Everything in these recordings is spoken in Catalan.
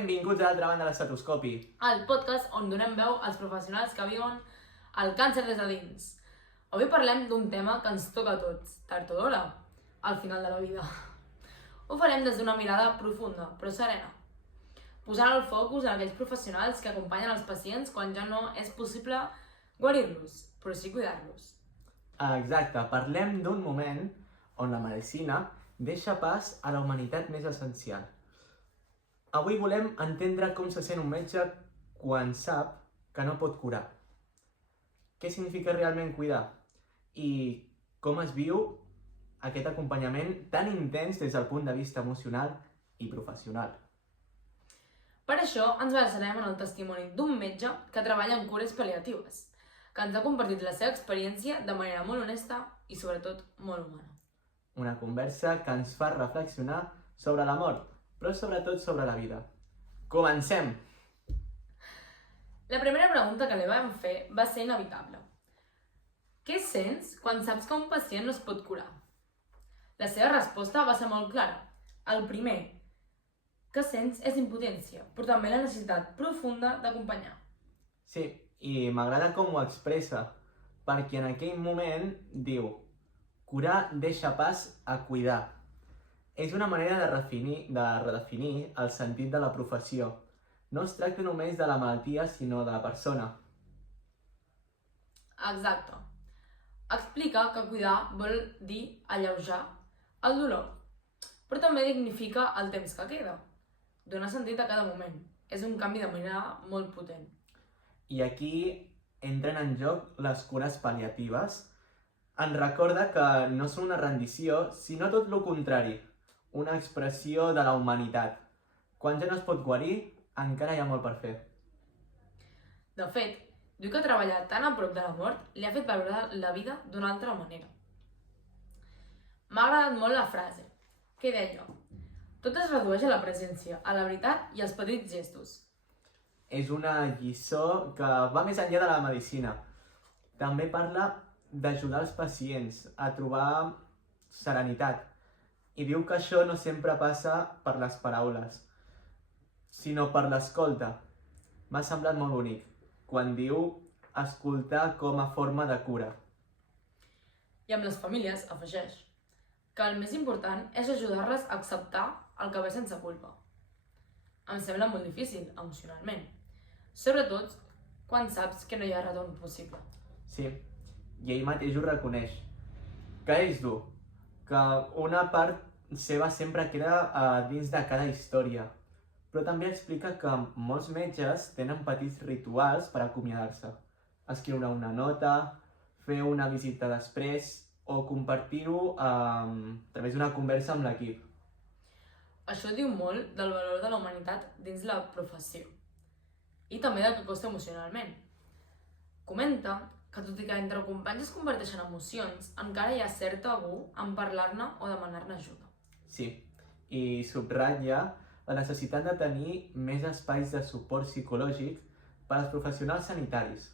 Benvinguts a l'altra banda de l'estetoscopi. El podcast on donem veu als professionals que viuen el càncer des de dins. Avui parlem d'un tema que ens toca a tots, tard o d'hora, al final de la vida. Ho farem des d'una mirada profunda, però serena, posant el focus en aquells professionals que acompanyen els pacients quan ja no és possible guarir-los, però sí cuidar-los. Exacte, parlem d'un moment on la medicina deixa pas a la humanitat més essencial. Avui volem entendre com se sent un metge quan sap que no pot curar. Què significa realment cuidar? I com es viu aquest acompanyament tan intens des del punt de vista emocional i professional. Per això ens basarem en el testimoni d'un metge que treballa en cures pal·liatives, que ens ha compartit la seva experiència de manera molt honesta i sobretot molt humana. Una conversa que ens fa reflexionar sobre la mort, però sobretot sobre la vida. Comencem! La primera pregunta que li vam fer va ser inevitable. Què sents quan saps que un pacient no es pot curar? La seva resposta va ser molt clara. El primer que sents és impotència, però també la necessitat profunda d'acompanyar. Sí, i m'agrada com ho expressa, perquè en aquell moment diu curar deixa pas a cuidar. És una manera de redefinir el sentit de la professió. No es tracta només de la malaltia, sinó de la persona. Exacte. Explica que cuidar vol dir alleujar el dolor, però també dignifica el temps que queda. Dona sentit a cada moment. És un canvi de mirada molt potent. I aquí entren en joc les cures pal·liatives. Ens recorda que no són una rendició, sinó tot el contrari. Una expressió de la humanitat. Quan ja no es pot guarir, encara hi ha molt per fer. De fet, diu que treballar tan a prop de la mort li ha fet veure la vida d'una altra manera. M'ha agradat molt la frase, que deia: tot es redueix a la presència, a la veritat i als petits gestos. És una lliçó que va més enllà de la medicina. També parla d'ajudar els pacients a trobar serenitat. I diu que això no sempre passa per les paraules, sinó per l'escolta. M'ha semblat molt bonic, quan diu escoltar com a forma de cura. I amb les famílies afegeix que el més important és ajudar-les a acceptar el que ve sense culpa. Em sembla molt difícil, emocionalment. Sobretot quan saps que no hi ha retorn possible. Sí, i ell mateix ho reconeix. Que és dur, que una part seva sempre queda dins de cada història, però també explica que molts metges tenen petits rituals per acomiadar-se. Escriure una nota, fer una visita després o compartir-ho a través d'una conversa amb l'equip. Això diu molt del valor de la humanitat dins la professió i també del que costa emocionalment. Comenta que tot i que entre companys es converteixen en emocions, encara hi ha cert tabú en parlar-ne o demanar-ne ajuda. Sí, i subratlla la necessitat de tenir més espais de suport psicològic per als professionals sanitaris.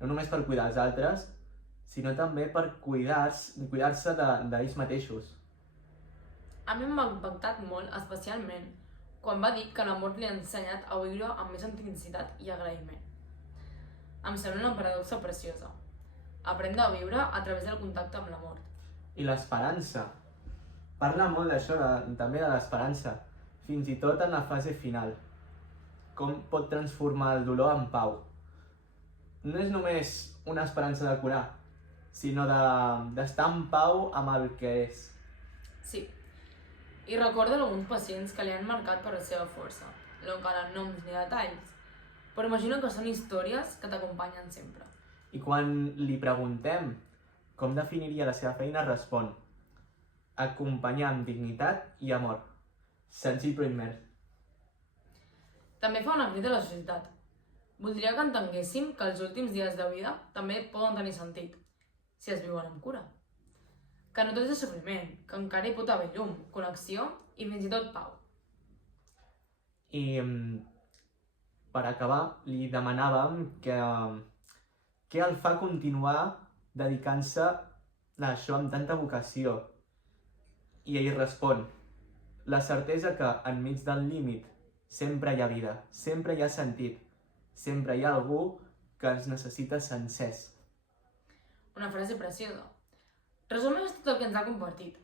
No només per cuidar els altres, sinó també per cuidar-se d'ells mateixos. A mi m'ha impactat molt, especialment, quan va dir que la mort li ha ensenyat a viure amb més intensitat i agraïment. Em sembla una paradoxa preciosa. Aprendre a viure a través del contacte amb la mort. I l'esperança. Parla molt d'això, també de l'esperança, fins i tot en la fase final. Com pot transformar el dolor en pau. No és només una esperança de curar, sinó d'estar en pau amb el que és. Sí, i recorda alguns pacients que li han marcat per la seva força. No calen noms ni detalls, però imagino que són històries que t'acompanyen sempre. I quan li preguntem com definiria la seva feina, respon: acompanyar amb dignitat i amor. Senzill però immers. També fa una crida a la societat. Voldria que entenguéssim que els últims dies de vida també poden tenir sentit, si es viuen amb cura. Que no tot és sofriment, que encara hi pot haver llum, connexió i fins i tot pau. I per acabar, li demanàvem què el fa continuar dedicant-se a això amb tanta vocació. I ell respon: la certesa que, enmig del límit sempre hi ha vida, sempre hi ha sentit, sempre hi ha algú que ens necessita sencers. Una frase preciosa. Resumeix tot el que ens ha compartit.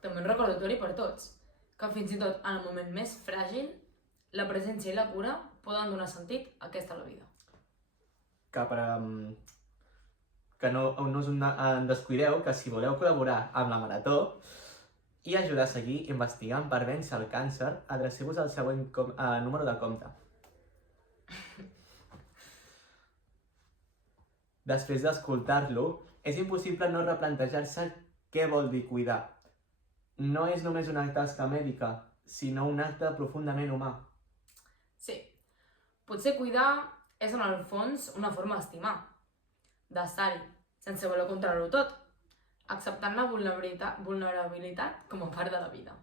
També un recordatori per tots, que fins i tot en el moment més fràgil, la presència i la cura poden donar sentit a aquesta la vida. Que no us en descuideu, que si voleu col·laborar amb la Marató i ajudar a seguir investigant per vèncer el càncer, adreceu-vos al següent número de compte. Després d'escoltar-lo, és impossible no replantejar-se què vol dir cuidar. No és només una tasca mèdica, sinó un acte profundament humà. Sí, potser cuidar és en el fons una forma d'estimar, d'estar-hi, sense voler controlar-ho tot, acceptant la vulnerabilitat com a part de la vida.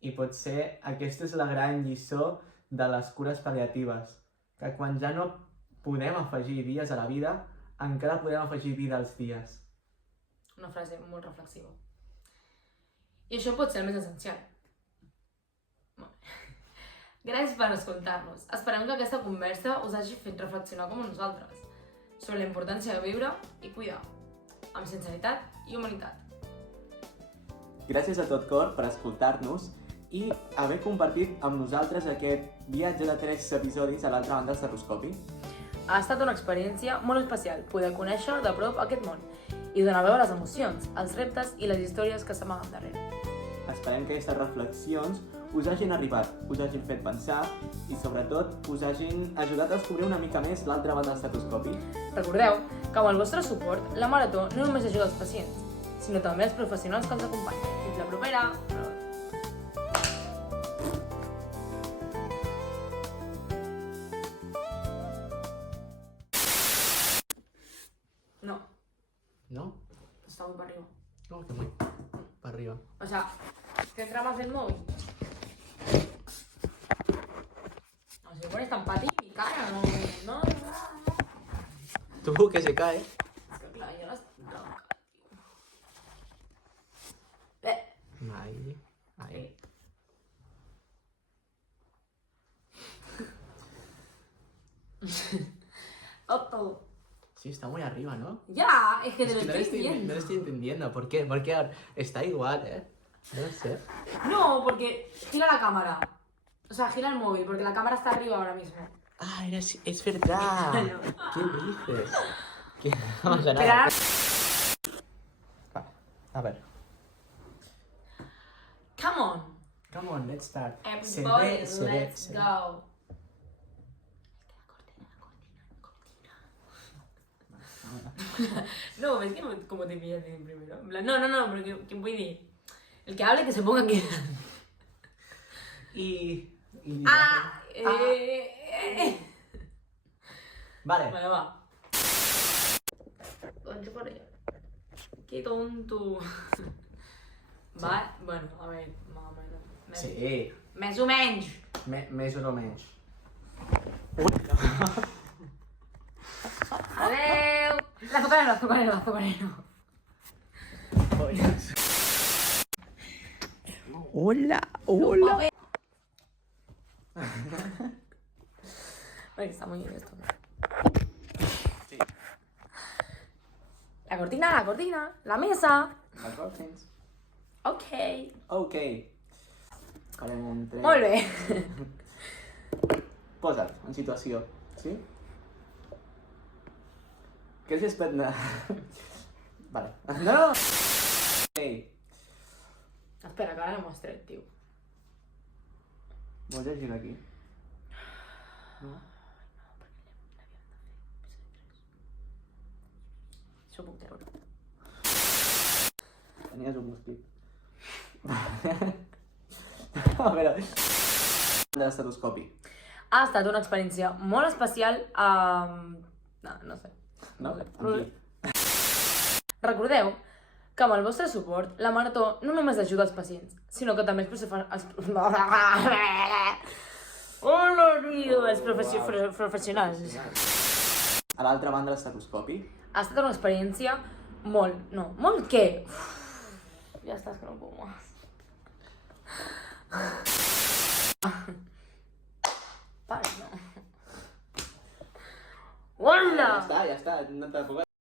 I potser aquesta és la gran lliçó de les cures pal·liatives, que quan ja no podem afegir dies a la vida, encara podem afegir vida als dies. Una frase molt reflexiva. I això pot ser el més essencial. Gràcies per escoltar-nos. Esperem que aquesta conversa us hagi fet reflexionar com a nosaltres sobre la importància de viure i cuidar, amb sinceritat i humanitat. Gràcies a tot cor per escoltar-nos i haver compartit amb nosaltres aquest viatge de 3 episodis a l'altra banda del estetoscopi. Ha estat una experiència molt especial poder conèixer de prop aquest món i donar veu a les emocions, els reptes i les històries que s'amaguen darrere. Esperem que aquestes reflexions us hagin arribat, us hagin fet pensar i sobretot us hagin ajudat a descobrir una mica més l'altra banda del estetoscopi. Recordeu que amb el vostre suport, la Marató no només ajuda els pacients, sinó també els professionals que els acompanyen. Fins la propera! No, No? està molt per arriba. No, que molt per arriba. O sea, ¿qué tramas del móvil? No, si pones tan pati mi cara, no. Tu, que se cae. Es que clar, jo les... Ai, ai. Otto. Sí, está muy arriba, ¿no? Ya, es que te Es lo que estoy diciendo. no lo estoy entendiendo. ¿Por qué? Porque ahora está igual, ¿eh? No sé. No, porque gira la cámara. O sea, gira el móvil, porque la cámara está arriba ahora mismo. Ah, es verdad. Claro. ¿Qué dices? ¿Qué? Vamos a Pero nada. ahora... A ver. Come on. Come on, let's start. Everybody, Se ve, let's se ve. go. No, es que como te pillas primero. En plan, no, porque ¿quién puede ir? El que hable que se ponga aquí. Y Vale. Bueno, va. Concho por ella. Qué tonto. Va, bueno, a ver, más o menos. Sí. Més o menys. Més o menys. Adeu. L'azucarero. Hola, hola. Ay, está muy bien esto. Sí. La cortina, la mesa. D'acord, Ok. Ok. Farem un 3. Molt bé. Posa't en situació, sí? Què és espet... Vale. No! Ok. Espera, que ara no m'ho has tret, tio. Vols llegir aquí? No? Això ho puc treure. Tenies un mosquit. A veure... De l'estetoscopi. Ha estat una experiència molt especial no sé. No? Recordeu que amb el vostre suport, la Marató no només ajuda els pacients, sinó que també els professionals. A l'altra banda de l'estetoscopi. Ha estat una experiència molt què? Ja estàs que no puc més. ja està, no te preocupes.